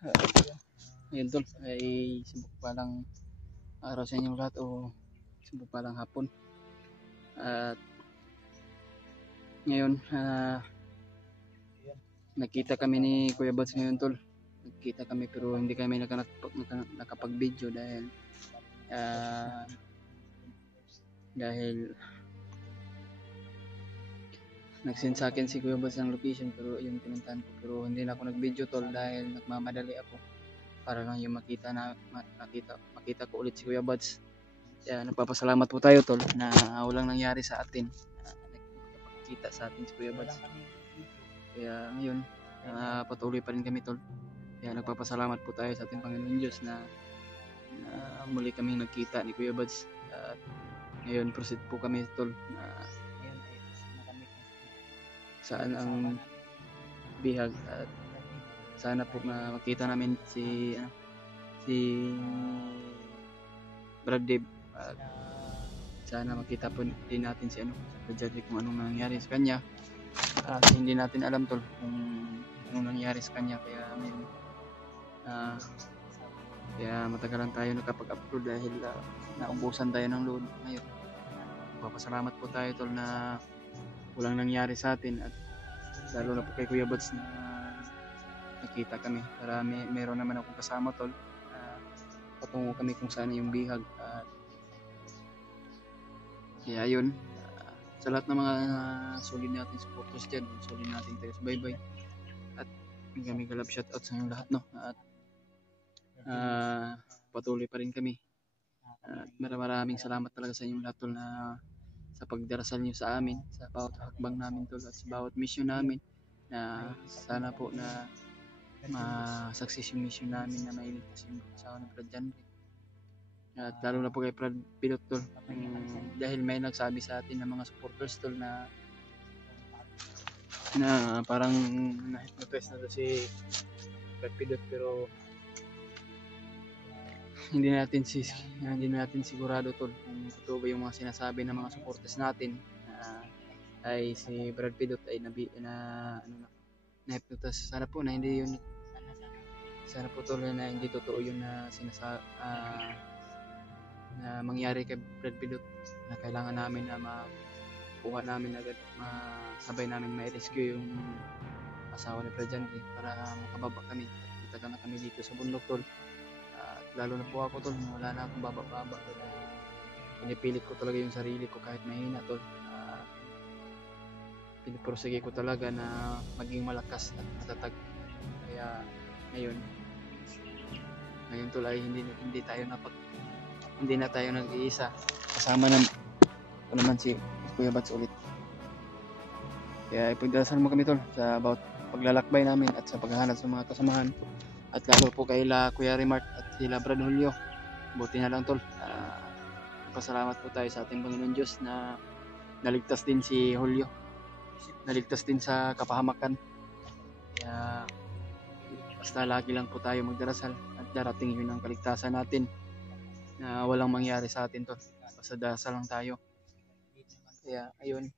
Ngayon tol ay subok palang araw sa inyong lahat o subok palang hapon. At ngayon nakita kami ni Kuya Buds ngayon tol. Nagkita kami pero hindi kami nakapag-video dahil nag-send sa akin si Kuya Buds ng location pero yung pinuntahan ko, pero hindi na ako nag-video tol dahil nagmamadali ako para lang yung makita ko ulit si Kuya Buds. Kaya nagpapasalamat po tayo tol na walang nangyari sa atin, nakapagkita sa atin si Kuya Buds. Kaya ngayon patuloy pa rin kami tol. Kaya nagpapasalamat po tayo sa ating Panginoon Diyos na muli kaming nagkita ni Kuya Buds. At ngayon proceed po kami tol na saan ang bihag, at sana po na makita namin si Brad Dave, at sana makita po din natin si Jadrick kung anong nangyari sa kanya. Hindi natin alam tol kung anong nangyari sa kanya, kaya ngayon kaya matagalan tayo nakapag-upload dahil naubusan tayo ng load. Ngayon papasalamat po tayo tol na walang nangyari sa atin, at lalo na po kay Kuya Buds na nakita kami. Para meron naman akong kasama tol, patungo kami kung saan yung bihag. Kaya yun, sa lahat ng mga solid natin supporters dyan, solid natin tayo sa baybay, at kami galap shoutout sa inyong lahat no. At patuloy pa rin kami, at maraming salamat talaga sa inyong lahat tol na sa pagdarasal niyo sa amin sa bawat hakbang namin tol, at sa bawat mission namin, na sana po na ma-success yung mission namin na mailigtas yung asawa ng Brad Jandrick. At lalo na po kay Brad Pilot tol, dahil may nagsabi sa atin ng mga supporters tol na parang na-hypnotize na to si Brad Pilot, pero hindi natin sigurado tol kung totoo ba yung mga sinasabi ng mga supporters natin ay si Brad Pilot ay na-hypnotize. Sana po na hindi yun, sana po tol na hindi totoo yun na na mangyari kay Brad Pilot, na kailangan namin na makuha namin agad, masabay namin ma-rescue yung asawa ni Brad Jandrick para makababa kami. Matagal na kami dito sa bundok tol, at lalo na po ako tol, wala na akong baba-baba. Pinipilit ko talaga yung sarili ko kahit mahina tol. Pinipursige ko talaga na maging malakas at matatag. Kaya ngayon tol ay hindi na tayo nag-iisa, kasama naman si Kuya Buds ulit. Kaya ipagdasal mo kami tol sa bawat paglalakbay namin at sa paghahanap sa mga kasamahan, at lalo po kay Kuya Remark at sila Brad Julio. Buti na lang tol, pasalamat po tayo sa ating Panginoon Diyos na naligtas din si Julio, naligtas din sa kapahamakan. Kaya basta lagi lang po tayo magdarasal at darating yun ang kaligtasan natin, na walang mangyari sa atin tol, basta dasal lang tayo. Kaya ayun,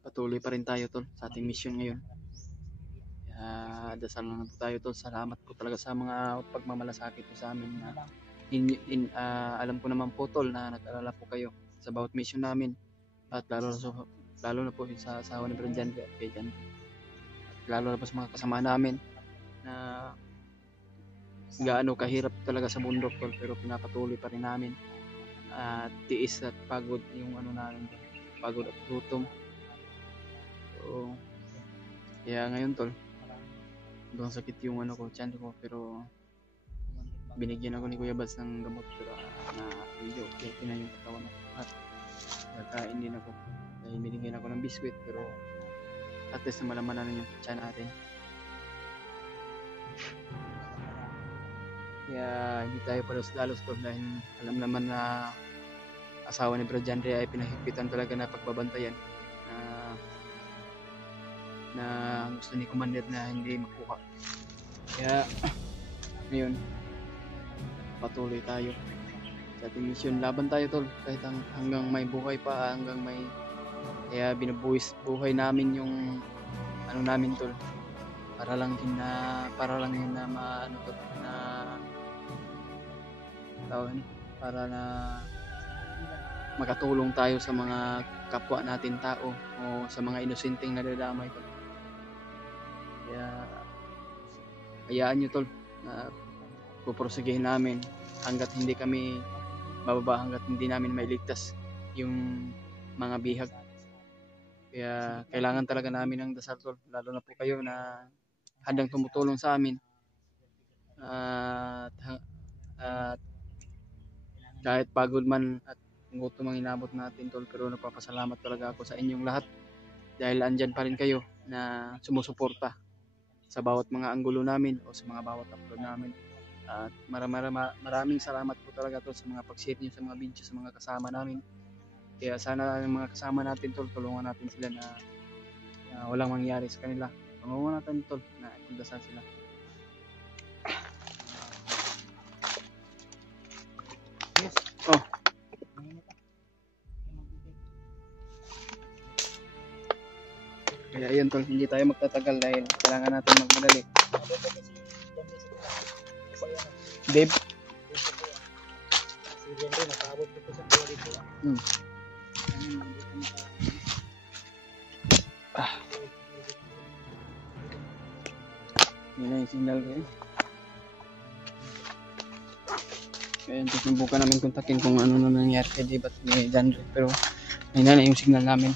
patuloy pa rin tayo tol sa ating mission ngayon. Dasal lang po tayo tol. Salamat po talaga sa mga pagmamalasakit po sa amin, na alam ko naman po tol na nag-alala po kayo sa bawat mission namin, at lalo na po sa asawa ni Brad Jandrick at kay Jandrick, at lalo na po sa mga kasama namin na gaano kahirap talaga sa bundok tol, pero pinapatuloy pa rin namin. Tiis at pagod yung namin, pagod at gutom. So kaya ngayon tol, doon sakit yung tiyan ko, pero binigyan ako ni Kuya Buds ng gamot, pero medyo okay na yung katawan ko, at kakain din ako. Dahil binigyan ako ng biskwit, pero at least na malaman namin yung tiyan natin. Kaya hindi tayo palos-dalos tol, dahil alam naman na asawa ni Brad Jandrick ay pinahigpitan talaga na pagbabantayan, na gusto ni Commander na hindi makuha. Kaya ngayon patuloy tayo sa ating mission, laban tayo tol, kahit hanggang may buhay pa, kaya binubuhis buhay namin yung namin tol, para lang yun na maano to na tawag para na makatulong tayo sa mga kapwa natin tao o sa mga inosenteng nadadamay tol. Kaya hayaan nyo tol na puprosigihin namin hanggat hindi kami bababa, hanggat hindi namin mailigtas yung mga bihag. Kaya kailangan talaga namin ng dasal tol, lalo na po kayo na handang tumutulong sa amin at kahit pagod man at gutom ang inabot natin tol, pero napapasalamat talaga ako sa inyong lahat dahil andyan pa rin kayo na sumusuporta sa bawat mga anggulo namin o sa mga bawat upload namin. At maraming salamat po talaga tol sa mga pag-share niyo sa mga video sa mga kasama namin. Kaya sana yung mga kasama natin tol, tulungan natin sila na walang mangyari sa kanila. Tulungan natin tol na ipagdasal sila. Oh. Kaya yun tol, hindi tayo magtatagal dahil kailangan natin magmadali. Dave? Yun na yung signal ko eh. Kaya susubukan namin kontakin kung ano na nangyari kay Dave at ni Dandre. Pero ayun na yung signal namin.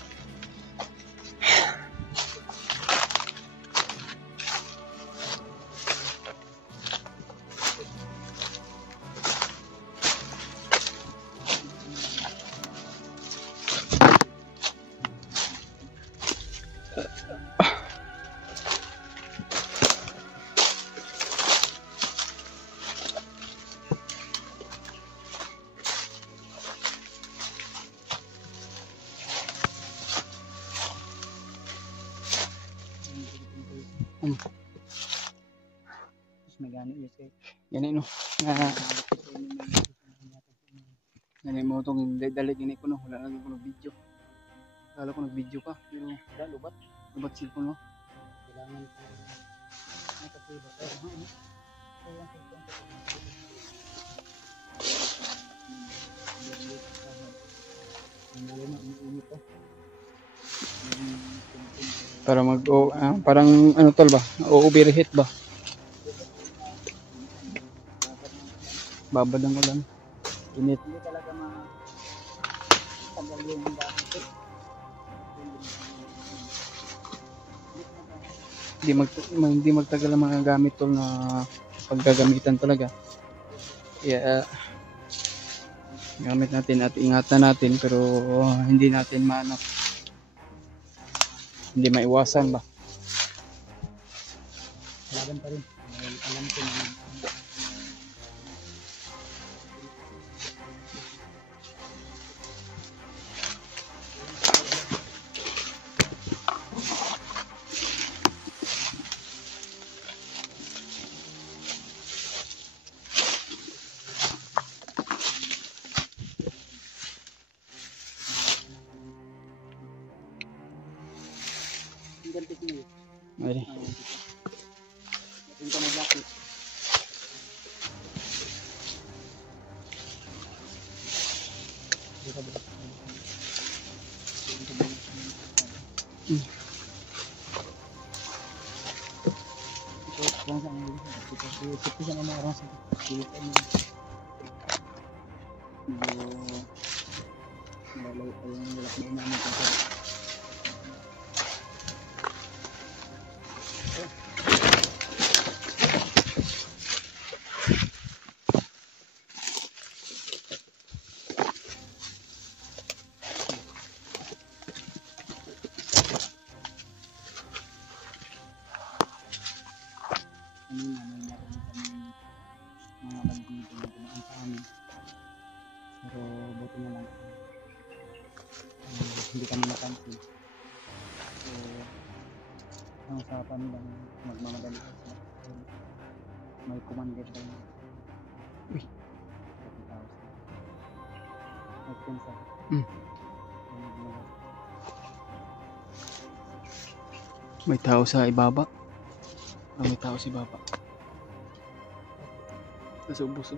Yan no. Yan mo itong dalit ini ko no. Wala lagi ko video. Kala ko nag-video ka. Pero lubat cellphone no. Kailangan para parang ano tol ba? Overheat ba? Babadang ko lang. Init. Hindi talaga matagal yung gamit. Hindi magtagal ang mga gamit tol na paggagamitan talaga. Kaya gamit natin at ingatan natin pero hindi natin hindi maiwasan ba. Laban pa rin. Alam ko na Mari. Ito na black. Mga bandido na dumaan sa amin. Pero buti na lang hindi kami napansin. So ang usapan nilang magmamadali sila. May commanded daw. Uy! 30,000. Nagpensa. May tao sa ibaba. May tao si Baba. Nasa ubos.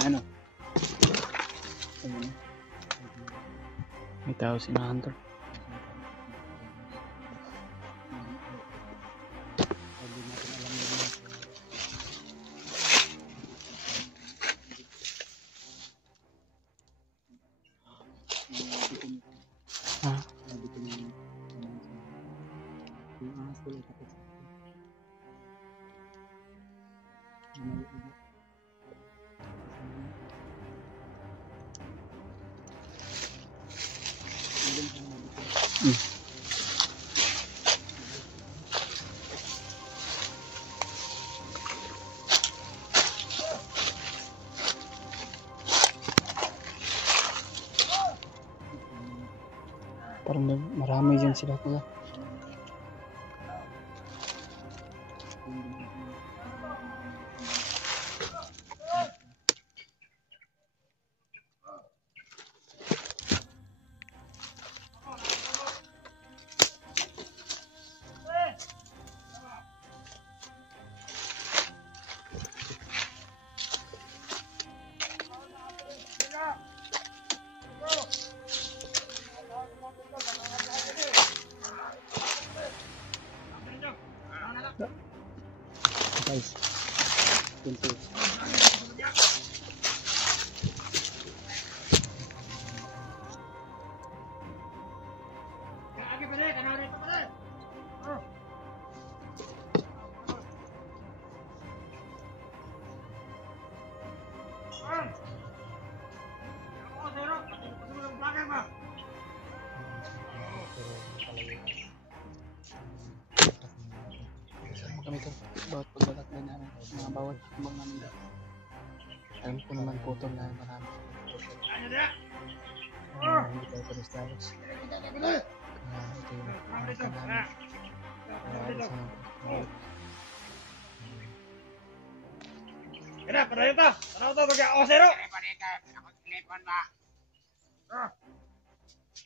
Ano? Ayun. May tao si na Hunter. Parang marami dyan sila kuya. Guys, pinto. Kami ito, bawat paglalakbay namin, mga bawat hakbang namin dito. Alam ko naman putol na marami. Hindi tayo palis-talos. Ito yung pangkat namin. Kena, pada itu. Tahu tahu bagi osero.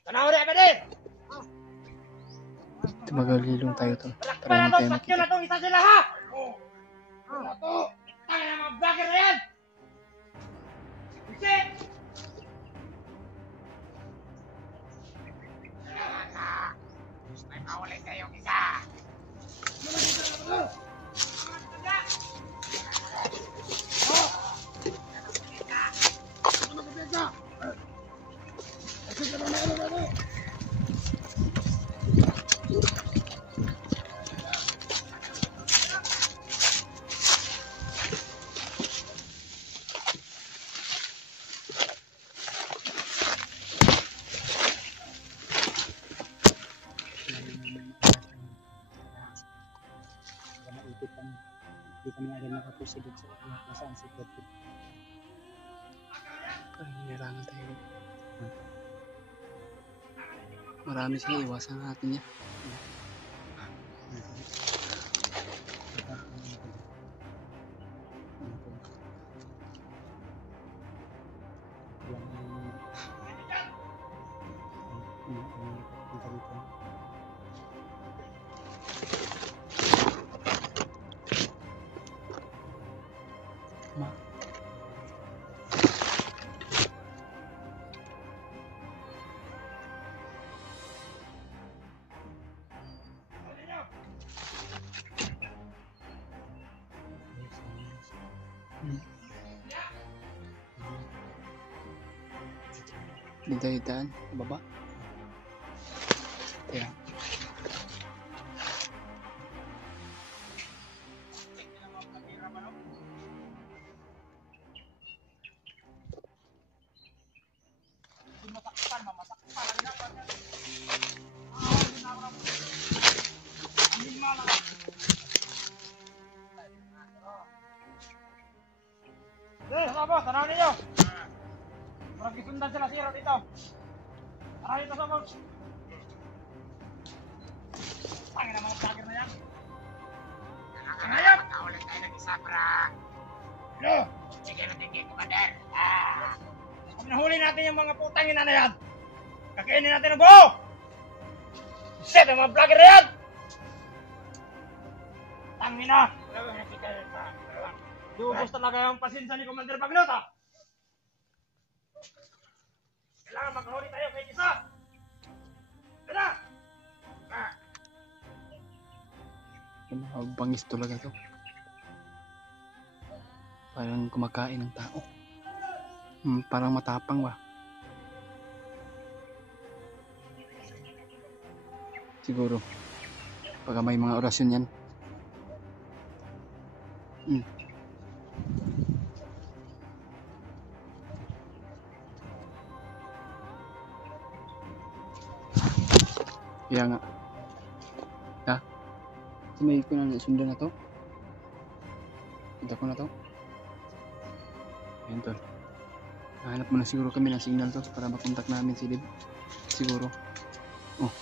Tahu deh, Bade. Tumagalilong tayo to. Para Para hindi tayo sakyan makita. na tong isa sila ha. Ito. Tayo na mga vlogger na yan. Isi. May mawalay kayong isa. Hindi kami agad nakaproceed sa nasaan si Pedro. Parang hinirangan tayo. Marami sila, iwasan natin yan. Ma. Dito tayo daan, baba. Kaya. Apa? Tanaw ninyo. Parang gisundan sila siro dito. Tara dito sa box. Tangin na mga vlogger na yan. Ang hayop! Nakahuli tayo ng isa, bra. Ano? Sige natin kay Commander. Kung nahuli natin yung mga putang ina na yan, kakainin natin ang buo! Shit, ang mga vlogger na yan! Tangina! Lubos talaga yung pasinsa ni Commander Baglota! Kailangan makahuli tayo kay isa! Tara! Bangis talaga to. Parang kumakain ng tao. Parang matapang ba? Siguro. Pagka may mga orasyon yan. Kaya nga. Ha? May ko na sundan na to. Kita ko na to. Ayan tol. Nahanap mo na siguro kami ng signal to para makontak namin si Dib. Siguro. Oh.